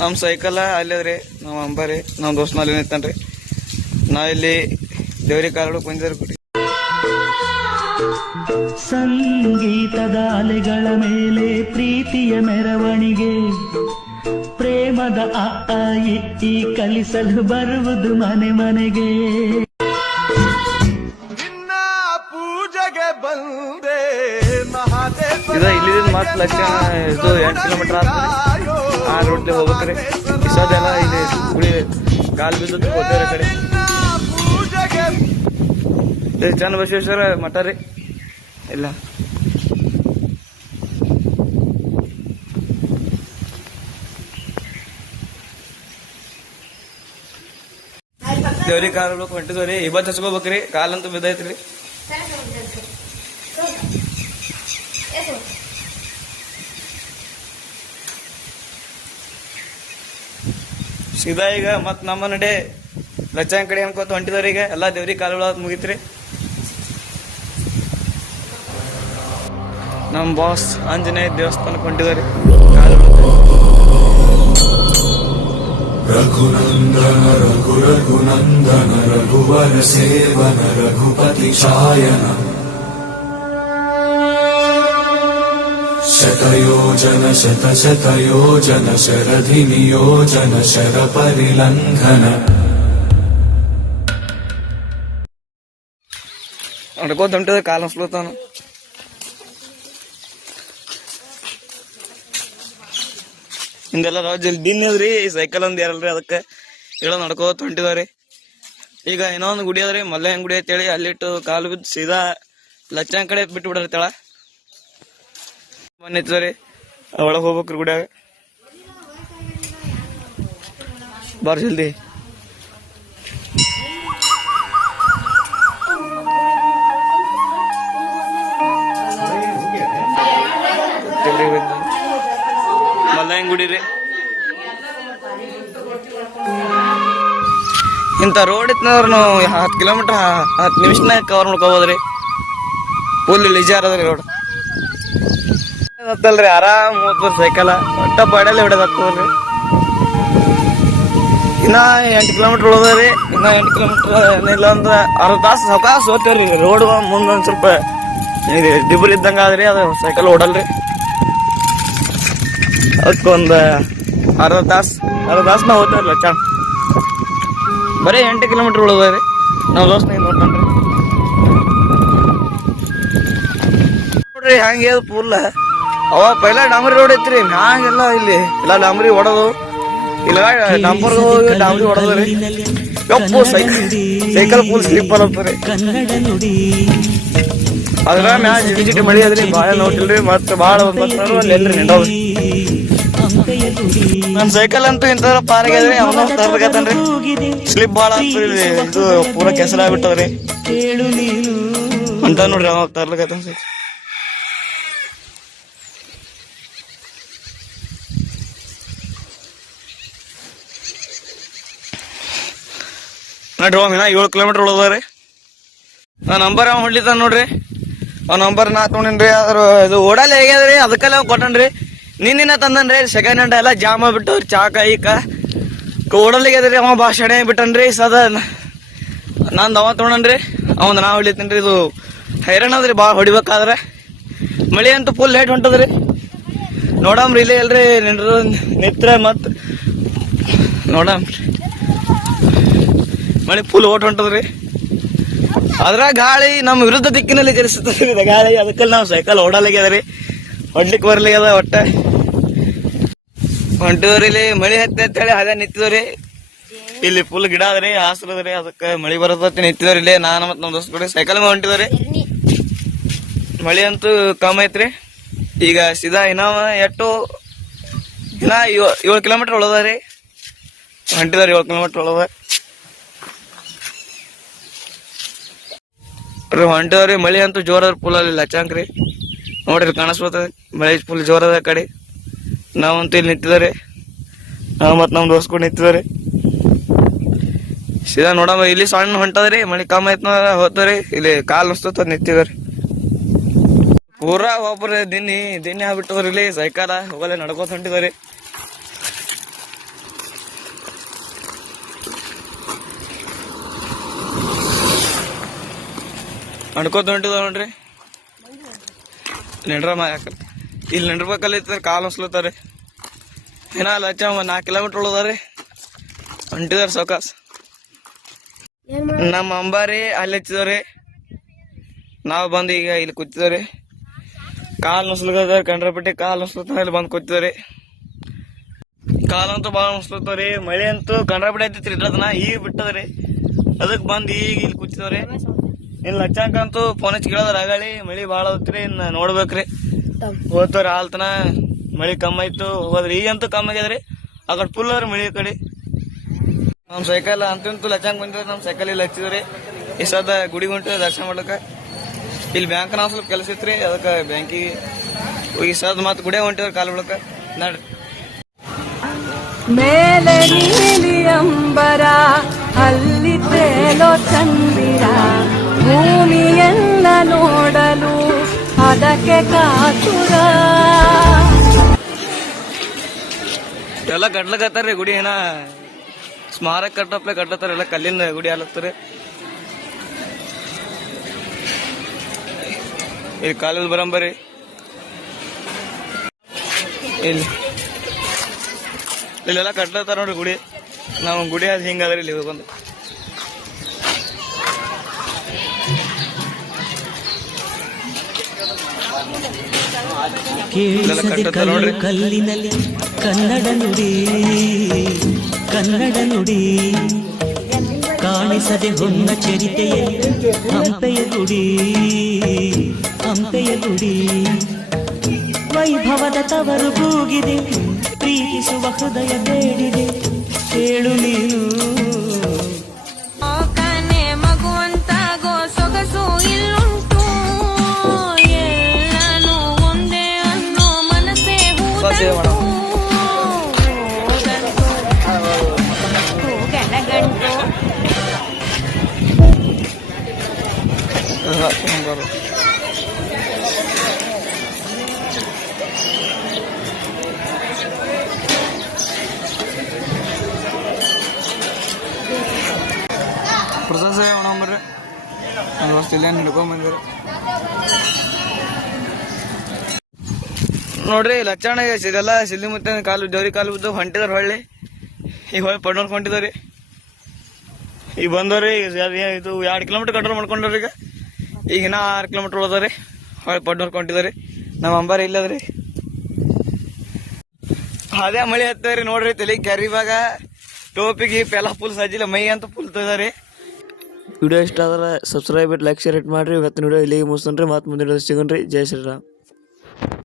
ನಮ್ಮ ಸೈಕಲ್ ಅಲ್ಲದ್ರಿ, ನಮ್ಮ ಅಂಬಾರಿ ನಮ್ಮ ದೋಸ್ತ ಅಲ್ಲಿ ನಿಂತಾನ್ರಿ. ನಾವಿಲ್ಲಿ ದೇವ್ರಿಗೆ ಕಾಲು ಕುಂದಿದ್ರಿ. ಸಂಗೀತದ ಅಲೆಗಳ ಮೇಲೆ ಪ್ರೀತಿಯ ಮೆರವಣಿಗೆ, ಪ್ರೇಮದ ಈ ಕಲಿಸಲು ಬರುವುದು ಮನೆ ಮನೆಗೆ. ಪೂಜೆಗೆ ಬಂದೆ ಇಲ್ಲಿ ಮತ್ ಲಕ್ಷ ಇದು 8 ಕಿಲೋಮೀಟರ್ ಆಗ್ತದೆ. ಆ ರೋಡ್ ಹೋಗ್ಬೇಕ್ರಿ. ಇಸೋದೆಲ್ಲ ಇಲ್ಲಿ ಗುಡಿ ಕಾಲು ಬಿದ್ದು ಹೋಗ್ತಾರೆ ಕಡೆ. ಚನ್ನಬಸವೇಶ್ವರ ಮಠ ರೀ. ಇಲ್ಲ ದೇವ್ರಿಗೆ ಕಾಲು ಹೊಂಟಿದ್ರಿ. ಇವತ್ತು ಹಚ್ಕೋಬೇಕ್ರಿ. ಕಾಲಂತೂ ಬಿದ್ದೈತ್ರಿ. ಸೀದಾ ಈಗ ಮತ್ ನಮ್ಮ ನಡೆ ಲಚ್ಚಂಗ್ ಕಡೆ ಅನ್ಕೋತ ಹೊಂಟಿದವ್ರಿ. ಈಗ ಎಲ್ಲಾ ದೇವ್ರಿಗೆ ಕಾಲು ಮುಗಿತ್ರಿ. ನಮ್ ಬಾಸ್ ಆಂಜನೇಯ ದೇವಸ್ಥಾನಕ್ಕೆ ಹೊಂಟಿದವ್ರಿ. ರಘುನಂದನ ರಘು ರಘುನಂದನ ರಘುವರ ಸೇವನ ರಘುಪತಿ ಛಾಯನ ಶತಯೋಜನ ಶತ ಶತಯೋಜನ ಶರಧಿ ನಿಯೋಜನ ಶರ ಪರಿಲಂಘನ. ನಡ್ಕೋತ ಹೊಂಟಿದ ಕಾಲ ಅನ್ಸ್ಲತ್ತಾನ. ಹಿಂದೆಲ್ಲ ಜಲ್ದಿ ದಿನ ಅದ್ರಿ. ಸೈಕಲ್ ಒಂದ್ ಯಾರಲ್ರಿ, ಅದಕ್ಕೆ ಎಲ್ಲ ನಡ್ಕೋತ ಹೊಂಟಿದವ್ರಿ. ಈಗ ಇನ್ನೊಂದು ಗುಡಿ ಅದ್ರಿ, ಮಲ್ಲಯ್ಯನ ಗುಡಿ ಅಂತೇಳಿ. ಅಲ್ಲಿಟ್ಟು ಕಾಲು ಬಿದ್ದು ಸೀದಾ ಲಚ್ಚಂಗ್ ಕಡೆ ಬಿಟ್ಟು ಬಿಡ್ರಿ ತಳ ಬಂದಿತ್ತದ್ರಿ. ಒಳಗೆ ಹೋಗ್ಬೇಕ್ರಿ ಗುಡಿಯಾಗ. ಬಾರ್ ಜಲ್ದಿ. ಮಲ್ಲಯ್ಯನ ಗುಡಿ ರೀ. ಇಂಥ ರೋಡ್ ಇತ್ತಂದ್ರ ನಾವು 10 ಕಿಲೋಮೀಟರ್ 10 ನಿಮಿಷನಾಗ ಕವರ್ ಮಾಡ್ಕೋಬೋದ್ರಿ. ಫುಲ್ ಇಳಿಜಾರ ಅದ್ರಿ ರೋಡ್. ಗೊತ್ತಲ್ರಿ, ಆರಾಮ್ ಹೋಗ್ತದ್ರಿ ಸೈಕಲ್. ಒಟ್ಟ ಪಡಲೆ ಹೊಡೆದತ್ತದ್ರಿ. ಇನ್ನ 8 ಕಿಲೋಮೀಟರ್ ಉಳದ್ರಿ. ಇನ್ನ 8 ಕಿಲೋಮೀಟರ್ ಇಲ್ಲ ಅಂದ್ರ ಅರ್ಧ ತಾಸು ಸಾವಕಾಶ ಹೋಗ್ತೇವ್ರಿ. ರೋಡ್ ಮುಂದೊಂದ್ ಸ್ವಲ್ಪ ದಿಬ್ಬರು ಇದ್ದಂಗ ಆದ್ರಿ. ಅದು ಸೈಕಲ್ ಓಡಲ್ರಿ. ಅದಕ್ಕೊಂದ್ ಅರ್ಧ ತಾಸನ ಹೋಗ್ತೇವ್ರಲ್ಲ ಚಂದ. ಬರೀ 8 ಕಿಲೋಮೀಟರ್ ಉಳದ್ರಿ. ನಾವ್ ದೋಸ್ತ ನೋಡ್ಕೊಂಡ್ರಿ ನೋಡ್ರಿ ಹಂಗೆ ಫುಲ್. ಅವ ಪೈಲ ಡಾಂಬರಿ ರೋಡ್ ಐತ್ರಿ. ಮ್ಯಾಗೆಲ್ಲ ಇಲ್ಲಿ ಎಲ್ಲ ಡಾಂಬರಿ ಹೊಡೋದು. ಇಲ್ಲ ಡಾಂಬರ್ ಹೋಗಿ ಡಾಂಬರಿ ಹೊಡೋದ್ರಿ. ಯಪ್ಪು ಸೈಕಲ್ ಫುಲ್ ಸ್ಲಿಪ್ ಆಗತ್ರಿ. ಅದ್ರ ಮ್ಯಾಗ ಜಿಟಿ ಮಳಿ ಅದ್ರಿ. ಬಾಳ ನೋಡಿಲ್ರಿ. ಮತ್ತ ಬಾಳ ಎಲ್ರಿ ನಿಂಡೋದ್ರಿ. ನನ್ ಸೈಕಲ್ ಅಂತೂ ಇಂಥದ್ರ ಪಾರಾಗ್ಯದ್ರಿ. ಅವನ ತರ್ಬೇಕತ್ತನ್ರಿ. ಸ್ಲಿಪ್ ಬಾಳ ಆಗ್ತದ್ರಿ. ಇದು ಪೂರಾ ಕೆಸರ ಆಗ್ಬಿಟ್ಟವ್ರಿ ಅಂತ ನೋಡ್ರಿ. ಅವಾಗ ತರ್ಲಿಕತ್ತನ್ ಸೈಕಲ್. ನೋಡ್ರಿ ಇನ್ನ 7 ಕಿಲೋಮೀಟರ್ ಉಳದ್ರಿ. ಆ ನಂಬರ್ ಅವ ಹೊಡ್ಲಿತ್ತ ನೋಡ್ರಿ. ಆ ನಂಬರ್ ನಾ ತೊಗೊಂಡ್ರಿ. ಅದ್ರ ಇದು ಓಡಲ್ಲ ಹೇಗ್ಯದ್ರಿ. ಅದಕ್ಕೆಲ್ಲ ಕೊಟ್ಟನ್ರಿ. ನಿನ್ನ ತಂದನ್ರಿ. ಸೆಕೆಂಡ್ ಹ್ಯಾಂಡ್ ಎಲ್ಲ ಜಾಮ್ ಆಗ್ಬಿಟ್ಟವ್ರಿ. ಚಾಕ ಈಕ ಓಡಲ್ಲಿಗ್ಯದ್ರಿ. ಅವ ಭಾಷಣ ಬಿಟ್ಟನ್ರಿ. ಸದಾ ನಂದು ಅವ ತೊಗೊಂಡ್ರಿ. ಅವಂದ್ ನಾ ಹೊಡಿತೀನ್ರಿ. ಇದು ಹೈರಾಣ ಅದ್ರಿ ಭಾಳ ಹೊಡಿಬೇಕಾದ್ರೆ. ಮಳಿ ಅಂತೂ ಫುಲ್ ಲೇಟ್ ಹೊಂಟದ್ರಿ. ನೋಡಮ್ರಿ ಇಲ್ಲೇ ಎಲ್ರಿ ನಿತ್ರ ಮತ್ ನೋಡಮ್ರಿ. ಮಳಿ ಫುಲ್ ಓಟ್ ಹೊಂಟದ್ರಿ. ಅದ್ರ ಗಾಳಿ ನಮ್ಮ ವಿರುದ್ಧ ದಿಕ್ಕಿನಲ್ಲಿ ಚಲಿಸುತ್ತದೆ ಗಾಳಿ. ಅದಕ್ಕೆ ನಾವು ಸೈಕಲ್ ಓಡಲಾಗ್ಯದ್ರಿ. ಹೊಡ್ಲಿಕ್ಕೆ ಬರ್ಲಾಗ್ಯದ. ಒಟ್ಟ ಹೊಂಟಿದ್ರಿ. ಇಲ್ಲಿ ಮಳಿ ಹತ್ತಿ ಅಂತೇಳಿ ಅದೇ ನಿಂತಿದ್ರಿ. ಇಲ್ಲಿ ಫುಲ್ ಗಿಡ ಅದ್ರಿ, ಹಾಸ್ರದ್ರಿ. ಅದಕ್ಕೆ ಮಳಿ ಬರತ್ತ ನಿಂತಿದ್ರಿ. ಇಲ್ಲಿ ನಾನು ಮತ್ ನಮ್ ದೋಸ್ತ ಸೈಕಲ್ ಮೇಲೆ ಹೊಂಟಿದ್ರಿ. ಮಳಿ ಅಂತೂ ಕಮ್ಮಿ ಐತ್ರಿ. ಈಗ ಸೀದಾ ಇನ್ನ 7 ಕಿಲೋಮೀಟರ್ ಉಳದ್ರಿ. ಹೊಂಟಿದ್ರಿ 7 ಕಿಲೋಮೀಟರ್ ಉಳದ ಹೊಂಟಿದ್ರಿ. ಮಳಿ ಅಂತೂ ಜೋರ ಫುಲ್ ಅಲ್ಲಿ ಲಚಾಂಕ್ರಿ. ನೋಡ್ರಿ ಕಾಣಿಸ್ಬೋದ ಮಳಿ ಫುಲ್ ಜೋರದ ಕಡೆ. ನಾವಂತೂ ಇಲ್ಲಿ ನಿಂತಿದ್ರಿ. ನಾವ್ ಮತ್ ನಮ್ ದೋಸ್ಕೊಂಡು ನಿಂತಿದ್ರಿ. ಸೀದಾ ನೋಡಮ್ಮ ಇಲ್ಲಿ ಸಣ್ಣ ಹೊಂಟದ್ರಿ. ಮಳಿ ಕಮ್ಮಿ ಐತ್ ಹೋಗ್ತವ್ರಿ. ಇಲ್ಲಿ ಕಾಲ್ ಅನ್ಸ್ತದ ನಿಂತಿದ್ರಿ. ಪೂರಾ ಒಬ್ರು ದಿನ್ನಿ ಆಗ್ಬಿಟ್ಟದ್ರಿ. ಇಲ್ಲಿ ಸೈಕಲ್ ಹೋಗಲ್ಲ ನಡ್ಕೋತ ಹೊಂಟಿದ್ರಿ. ಅಣ್ಕೋತ ಹೊಂಟಿದಾವ ನೋಡ್ರಿ. ನೆಂಡ್ರ ಇಲ್ಲಿ ನೆಂಡ್ರಬೇಕಲ್ಲಿ ಕಾಲು ಅನ್ಸ್ಲತ್ತಾರೆ. ಏನ ಲಚ್ಚ 4 ಕಿಲೋಮೀಟರ್ ಉಳದಾರಿ ಹೊಂಟಿದಾರೆ ಸೌಕಾಸ್. ನಮ್ಮ ಅಂಬಾರಿ ಅಲ್ಲಿ ಹಚ್ಚಿದವ್ರಿ, ನಾವು ಬಂದು ಈಗ ಇಲ್ಲಿ ಕೂತಿದವ್ರಿ. ಕಾಲು ನುಸ್ಲದ ಕಂಡ್ರಪಟ್ಟಿ ಕಾಲು ನುಸ್ಲತ್ತ ಇಲ್ಲಿ ಬಂದು ಕೂತಿದವ್ರಿ. ಕಾಲಂತೂ ಭಾಳ ನುಸ್ಲತ್ತವ್ರಿ. ಮಳೆ ಅಂತೂ ಕಂಡ್ರಪಟ್ಟಿ ಐತಿತ್ರಿ ಇಟ್ಟದನ ಈಗ ಬಿಟ್ಟದ್ರಿ. ಅದಕ್ಕೆ ಬಂದು ಈಗ ಇಲ್ಲಿ ಕೂತಿದವ್ರಿ. ಇನ್ನು ಲಚ್ಚಾಕಂತೂ ಫೋನ್ ಹಚ್ಚಿ ಕೇಳೋದ್ರ ಆಗಾಳಿ ಮಳಿ ಭಾಳ ಹೋಗ್ತ್ರಿ. ಇನ್ನು ನೋಡ್ಬೇಕ್ರಿ ಹೋಗ್ತವ್ರಿ ಆಲ್ತನ ಮಳಿ ಕಮ್ಮಿ ಆಯ್ತು ಹೋದ್ರಿ. ಈಗಂತೂ ಕಮ್ಮಿ ಆಗ್ಯದ್ರಿ. ಆ ಕಡೆ ಫುಲ್ ಅವ್ರಿ ಮಳಿ ಕಡೆ. ನಮ್ಮ ಸೈಕಲ್ ಅಂತೂ ಲಚ್ಚಂಗ್ ಬಂದಿವ್ರಿ. ನಮ್ಮ ಸೈಕಲ್ ಇಲ್ಲಿ ಹಚ್ಚಿದ್ರಿ. ಈ ಸದ ಗುಡಿಗೆ ಹೊಂಟಿವಿ ದರ್ಶನ ಮಾಡ್ಲಿಕ್ಕೆ. ಇಲ್ಲಿ ಬ್ಯಾಂಕ್ ನಾವು ಸ್ವಲ್ಪ ಕೆಲಸ ಇತ್ರಿ, ಅದಕ್ಕೆ ಬ್ಯಾಂಕಿಗೆ ಈ ಸದ್ ಮತ್ತೆ ಗುಡಿಯಾಗ ಹೊಂಟಿವ್ರಿ ಕಾಲು ಬಿಡಕ್ಕೆ. ನೋಡ್ರಿ ಮೇಲೆ ನೀಲಿ ಅಂಬರ ಅಲ್ಲಿ ತೇಲೋ ಚಂದಿರ, ಭೂಮಿಯೆಲ್ಲ ನೋಡಲು ಅದಕ್ಕೆ ಕಾತುರ. ಎಲ್ಲ ಕಟ್ಲಕತ್ತಾರ್ರಿ ಗುಡಿ. ಏನ ಸ್ಮಾರಕ ಕಟ್ಟಪ್ಲೆ ಕಟ್ಟತ್ತಾರ. ಎಲ್ಲ ಕಲ್ಲಿನ ಗುಡಿ ಆಲತ್ತಾರೆ. ಇಲ್ಲಿ ಕಾಲಲ್ಲಿ ಬರಂಬರಿ ಇಲ್ಲೆಲ್ಲ ಕಟ್ಲತ್ತಾರ ನೋಡ್ರಿ ಗುಡಿ. ನಾವು ಗುಡಿ ಅದು ಹಿಂಗಾದ್ರಿ ಇಲ್ಲಿ ಬಂದು ಕೇಳಿಸದೆ ಕಲ್ಲಿನಲ್ಲಿ ಕನ್ನಡ ನುಡಿ, ಕನ್ನಡ ನುಡಿ ಕಾಣಿಸದೆ ಹೊನ್ನ ಚರಿತೆಯಲ್ಲಿ ಹಂಪೆಯ ಗುಡಿ, ಹಂಪೆಯ ಗುಡಿ ವೈಭವದ ತವರು ಕೂಗಿದೆ, ಪ್ರೀತಿಸುವ ಹೃದಯ ಬೇಡಿದೆ, ಹೇಳು ನೀನು. ಕನೆ ಮಗುವಂತಾಗೋ ಸೊಗಸು ಇಲ್ಲುಂಟು, ಎಲ್ಲಾನು ಒಂದೇ ಅನ್ನೋ ಮನಸ್ಸೇ ಹೂಗಂಟು, ಗಣಗಂಟು. ಪ್ರಸಾದ ಸೇವೆ ಮಾಡಂಬರ್ರಿ. ಒಂದು ವರ್ಷ ಇಲ್ಲ ಹಿಡ್ಕೊಂಬಂದಿರಿ ನೋಡ್ರಿ. ಲಕ್ಷಣ ಇದೆಲ್ಲ ಸಿಲ್ಲಿ ಮುತ್ತ ಕಾಲು ಜೋರಿ ಕಾಲು ಬಿದ್ದು ಹೊಂಟಿದಾರ. ಹೊಳ್ಳಿ ಈಗ ಹೊಳ್ಳಿ ಪಡ್ನೋರ್ಕ್ ಹೊಂಟಿದಾರಿ. ಈಗ ಬಂದವ್ರಿ. ಇದು 2 ಕಿಲೋಮೀಟರ್ ಕಂಟ್ರೋಲ್ ಮಾಡ್ಕೊಂಡ್ರಿ. ಈಗ ಇನ್ನ 6 ಕಿಲೋಮೀಟರ್ ಹೋದವ್ರಿ. ಹೊಳ್ಳಿ ಪಡ್ನೋರ್ಕ್ ಹೊಂಟಿದಾರಿ. ನಮ್ಮ ಅಂಬಾರಿ ಇಲ್ಲದ್ರಿ. ಅದೇ ಮಳೆ ಹತ್ತವ್ರಿ ನೋಡ್ರಿ. ತಲೆ ಕ್ಯಾರಿಬಾಗ ಟೋಪಿಗೆ ಪೆಲ ಫುಲ್ ಸಜ್ಜಿಲ್ಲ, ಮೈ ಅಂತ ಫುಲ್ ತೊಯ್ದಾರಿ. ವಿಡಿಯೋ ಇಷ್ಟ ಆದ್ರೆ ಸಬ್ಸ್ಕ್ರೈಬ್ ಲೈಕ್ ಶೇರ್ ಮಾಡ್ರಿ. ಇವತ್ತಿನ ವಿಡಿಯೋ ಇಲ್ಲಿಗೆ ಮುಗಿಸ್ತೇನೆ ರೀ. ಮತ್ತೆ ಮುಂದಿನ ಸಿಗೋಣ್ರಿ. ಜೈ ಶ್ರೀರಾಮ್.